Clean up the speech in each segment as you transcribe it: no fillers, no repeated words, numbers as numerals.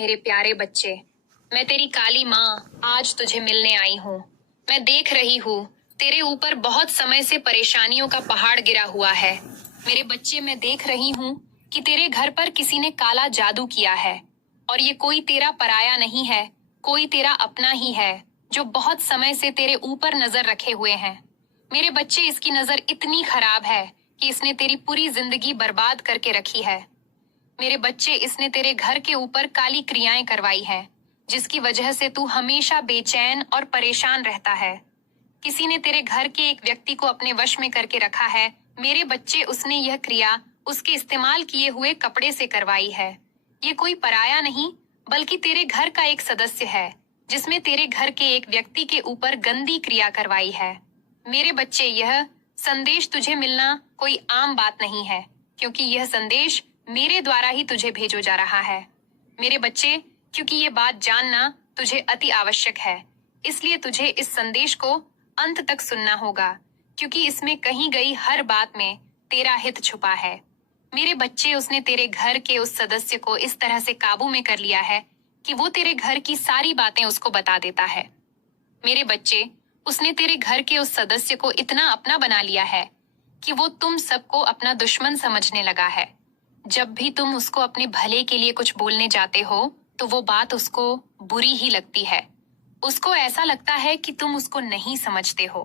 मेरे प्यारे बच्चे, मैं तेरी काली माँ आज तुझे मिलने आई हूँ। मैं देख रही हूँ तेरे ऊपर बहुत समय से परेशानियों का पहाड़ गिरा हुआ है। मेरे बच्चे, मैं देख रही हूँ कि तेरे घर पर किसी ने काला जादू किया है और ये कोई तेरा पराया नहीं है, कोई तेरा अपना ही है जो बहुत समय से तेरे ऊपर नजर रखे हुए हैं। मेरे बच्चे, इसकी नजर इतनी खराब है कि इसने तेरी पूरी जिंदगी बर्बाद करके रखी है। मेरे बच्चे, इसने तेरे घर के ऊपर काली क्रियाएं करवाई है जिसकी वजह से तू हमेशा बेचैन और परेशान रहता है। किसी ने तेरे घर के एक व्यक्ति को अपने वश में करके रखा है। मेरे बच्चे, उसने यह क्रिया उसके इस्तेमाल किए हुए कपड़े से करवाई है। ये कोई पराया नहीं बल्कि तेरे घर का एक सदस्य है जिसमें तेरे घर के एक व्यक्ति के ऊपर गंदी क्रिया करवाई है। मेरे बच्चे, यह संदेश तुझे मिलना कोई आम बात नहीं है क्योंकि यह संदेश मेरे द्वारा ही तुझे भेजो जा रहा है। मेरे बच्चे, क्योंकि ये बात जानना तुझे अति आवश्यक है, इसलिए तुझे इस संदेश को अंत तक सुनना होगा क्योंकि इसमें कही गई हर बात में तेरा हित छुपा है। मेरे बच्चे, उसने तेरे घर के उस सदस्य को इस तरह से काबू में कर लिया है कि वो तेरे घर की सारी बातें उसको बता देता है। मेरे बच्चे, उसने तेरे घर के उस सदस्य को इतना अपना बना लिया है कि वो तुम सबको अपना दुश्मन समझने लगा है। जब भी तुम उसको अपने भले के लिए कुछ बोलने जाते हो तो वो बात उसको बुरी ही लगती है। उसको ऐसा लगता है कि तुम उसको नहीं समझते हो।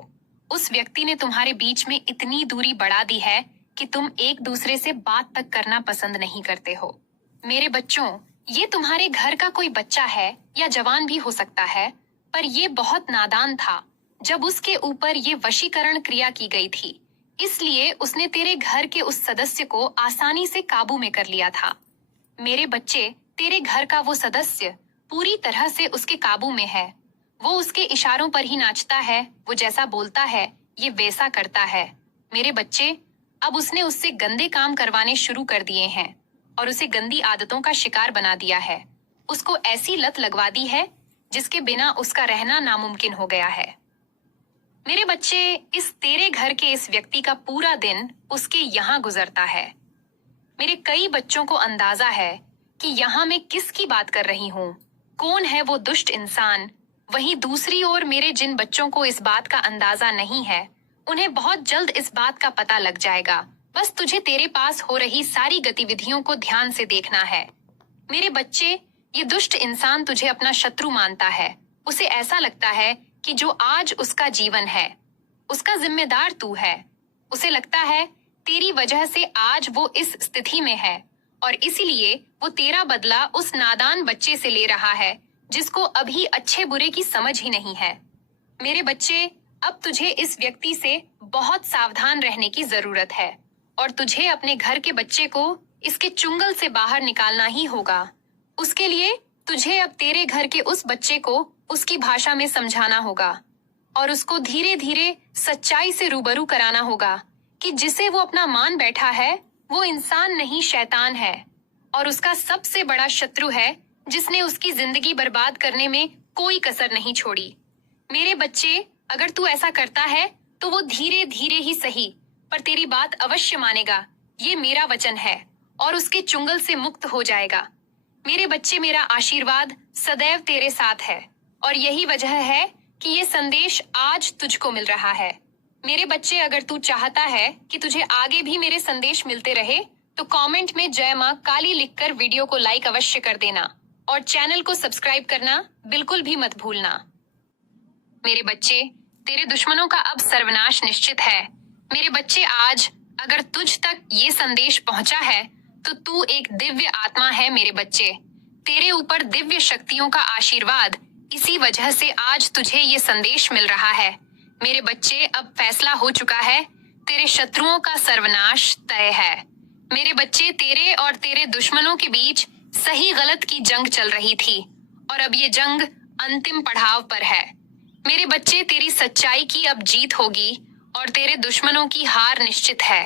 उस व्यक्ति ने तुम्हारे बीच में इतनी दूरी बढ़ा दी है कि तुम एक दूसरे से बात तक करना पसंद नहीं करते हो। मेरे बच्चों, ये तुम्हारे घर का कोई बच्चा है या जवान भी हो सकता है, पर ये बहुत नादान था जब उसके ऊपर ये वशीकरण क्रिया की गई थी, इसलिए उसने तेरे घर के उस सदस्य को आसानी से काबू में कर लिया था। मेरे बच्चे, तेरे घर का वो सदस्य पूरी तरह से उसके काबू में है। वो उसके इशारों पर ही नाचता है, वो जैसा बोलता है ये वैसा करता है। मेरे बच्चे, अब उसने उससे गंदे काम करवाने शुरू कर दिए हैं और उसे गंदी आदतों का शिकार बना दिया है। उसको ऐसी लत लगवा दी है जिसके बिना उसका रहना नामुमकिन हो गया है। मेरे बच्चे, इस तेरे घर के इस व्यक्ति का पूरा दिन उसके यहाँ गुजरता है। मेरे कई बच्चों को अंदाजा है कि यहाँ मैं किसकी बात कर रही हूँ, कौन है वो दुष्ट इंसान। वहीं दूसरी ओर मेरे जिन बच्चों को इस बात का अंदाजा नहीं है, उन्हें बहुत जल्द इस बात का पता लग जाएगा। बस तुझे तेरे पास हो रही सारी गतिविधियों को ध्यान से देखना है। मेरे बच्चे, ये दुष्ट इंसान तुझे अपना शत्रु मानता है। उसे ऐसा लगता है कि जो आज उसका जीवन है उसका जिम्मेदार तू है। उसे लगता है तेरी वजह से आज वो इस स्थिति में है और इसीलिए वो तेरा बदला उस नादान बच्चे से ले रहा है जिसको अभी अच्छे बुरे की समझ ही नहीं है। मेरे बच्चे, अब तुझे इस व्यक्ति से बहुत सावधान रहने की जरूरत है और तुझे अपने घर के बच्चे को इसके चुंगल से बाहर निकालना ही होगा। उसके लिए तुझे अब तेरे घर के उस बच्चे को उसकी भाषा में समझाना होगा और उसको धीरे धीरे सच्चाई से रूबरू कराना होगा कि जिसे वो अपना मान बैठा है वो इंसान नहीं, शैतान है और उसका सबसे बड़ा शत्रु है जिसने उसकी जिंदगी बर्बाद करने में कोई कसर नहीं छोड़ी। मेरे बच्चे, अगर तू ऐसा करता है तो वो धीरे धीरे ही सही पर तेरी बात अवश्य मानेगा, ये मेरा वचन है, और उसके चुंगल से मुक्त हो जाएगा। मेरे बच्चे, मेरा आशीर्वाद सदैव तेरे साथ है और यही वजह है कि ये संदेश आज तुझको मिल रहा है। मेरे बच्चे, अगर तू चाहता है कि तुझे आगे भी मेरे संदेश मिलते रहे तो कमेंट में जय मां काली लिखकर वीडियो को लाइक अवश्य कर देना और चैनल को सब्सक्राइब करना बिल्कुल भी मत भूलना। मेरे बच्चे, तेरे दुश्मनों का अब सर्वनाश निश्चित है। मेरे बच्चे, आज अगर तुझ तक ये संदेश पहुंचा है तो तू एक दिव्य आत्मा है। मेरे बच्चे, तेरे ऊपर दिव्य शक्तियों का आशीर्वाद, इसी वजह से आज तुझे ये संदेश मिल रहा है। मेरे बच्चे, अब फैसला हो चुका है, तेरे शत्रुओं का सर्वनाश तय है। मेरे बच्चे, तेरे और तेरे दुश्मनों के बीच सही गलत की जंग चल रही थी और अब ये जंग अंतिम पड़ाव पर है। मेरे बच्चे, तेरी सच्चाई की अब जीत होगी और तेरे दुश्मनों की हार निश्चित है।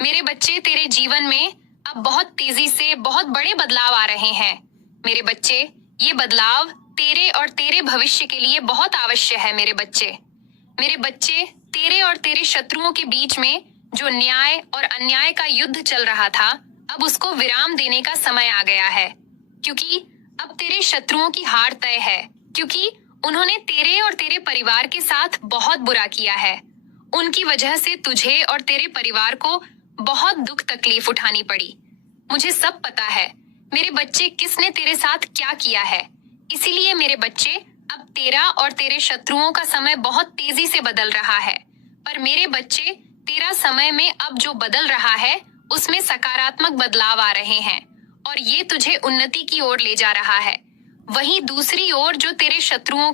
मेरे बच्चे, तेरे जीवन में अब बहुत तेजी से बहुत बड़े बदलाव आ रहे हैं। मेरे बच्चे, ये बदलाव तेरे और तेरे भविष्य के लिए बहुत आवश्यक है। मेरे बच्चे, तेरे और तेरे शत्रुओं के बीच में जो न्याय और अन्याय का युद्ध चल रहा था, अब उसको विराम देने का समय आ गया है क्योंकि अब तेरे शत्रुओं की हार तय है, क्योंकि उन्होंने तेरे और तेरे परिवार के साथ बहुत बुरा किया है। उनकी वजह से तुझे और तेरे परिवार को बहुत दुख तकलीफ उठानी पड़ी। मुझे सब पता है, मेरे बच्चे किसने तेरे साथ क्या किया है। इसीलिए मेरे बच्चे, अब तेरा और तेरे शत्रुओं का समय बहुत तेजी से बदल रहा है। पर मेरे बच्चे, तेरा समय में अब जो बदल रहा है उसमें सकारात्मक बदलाव आ रहे हैं और ये तुझे उन्नति की ओर ले जा रहा है। वहीं दूसरी ओर जो तेरे शत्रुओं